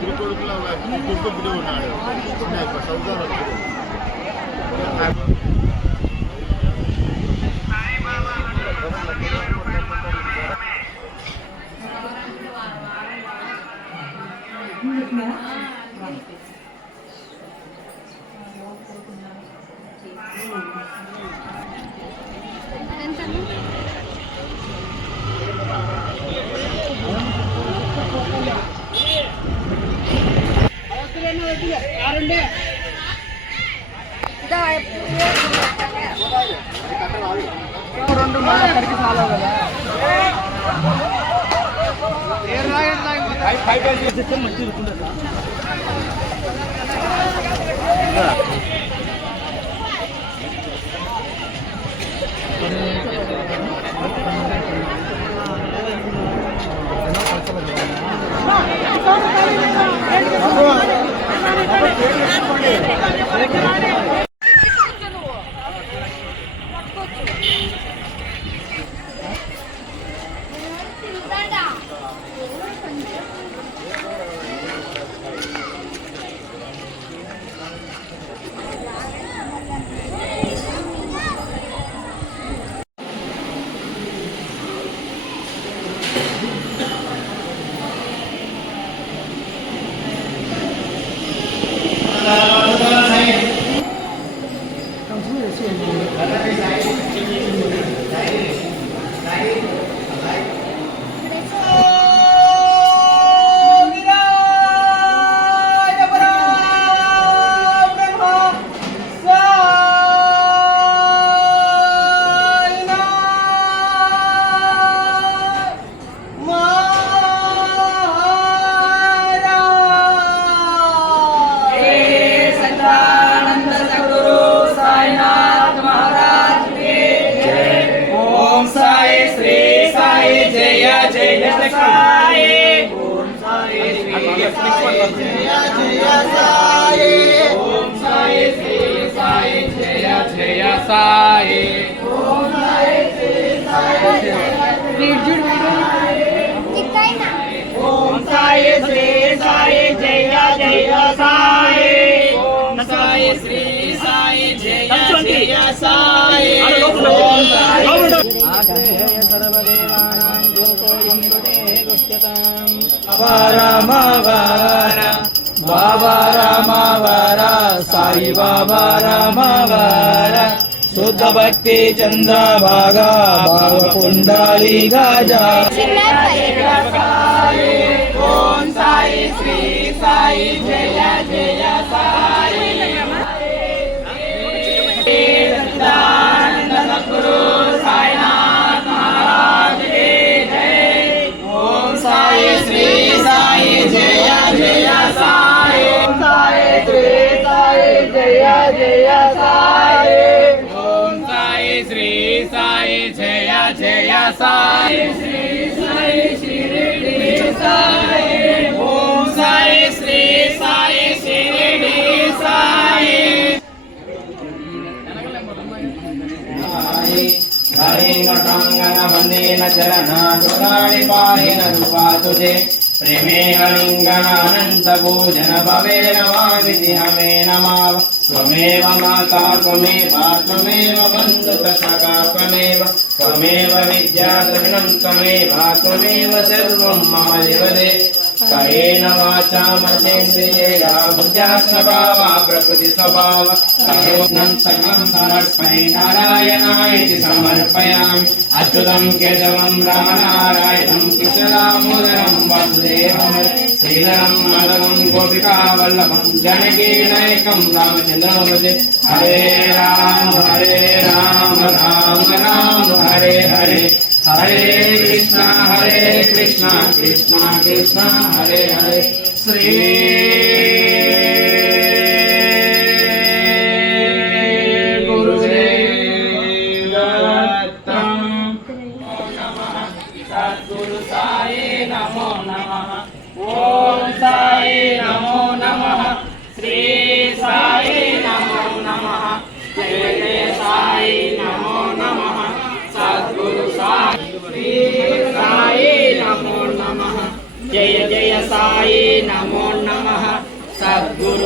திருக்கோடுக்குள்ள குடும்பப்பட்டு ஒன்று ஆடு இப்போ சவுதாரம் రెండు మన అక్కడికి ఫాలో కదా ఓం జయ సాయి ఓం సాయి శ్రీ సాయి జయ జయ సాయి. ఓం సాయి శ్రీ సాయి జయ ఓం సాయి శ్రీ సాయి జయ జయ సాయి. ఓం సాయి శ్రీ సాయి జయ జయ సాయి ఓం సాయి రామవార பரமவர பாபா ராமவர சாயி பாபா ராமவர சுத்த பக்தி சந்திர பாகா பாவ குண்டாலி ராஜா ஓம் சாயி ஸ்ரீ சாயி. జయ జయ సాయి శ్రీ సాయి షిరిడి సాయి. ఓం సాయి శ్రీ సాయి షిరిడి సాయి. హరింగటాంగన చరణాటురాణి పాహిన రూపా తుజే ప్రేమే హరింగణానంత భోజన భవేన వామితి హమే నమావ త్వమేవ మాతా త్వమేవ త్వమేవ బంధుక సఖా త్వమేవ త్వమేవ విద్యా ద్రవిణం త్వమేవ త్వమేవ సర్వం మమ జీవదే కయేన వాచా మసేంద్రియేణ ప్రకృతి స్వభావ కయోజ్ఞం సర్వం సమర్పణే నారాయణాయ సమర్పయామి. అచ్యుతం కేశవం రామనారాయణం కృష్ణదామోదరం వాసుదేవం. శ్రీధరం మాధవం గోపికా వల్లభం జనకీనైకం రామచంద్రం హరే రామ హరే రామ రామ రామ. హరే హరే హరే కృష్ణ హరే కృష్ణ కృష్ణ కృష్ణ హరే హరే శ్రీ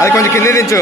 అది కొంచెం కింద దించు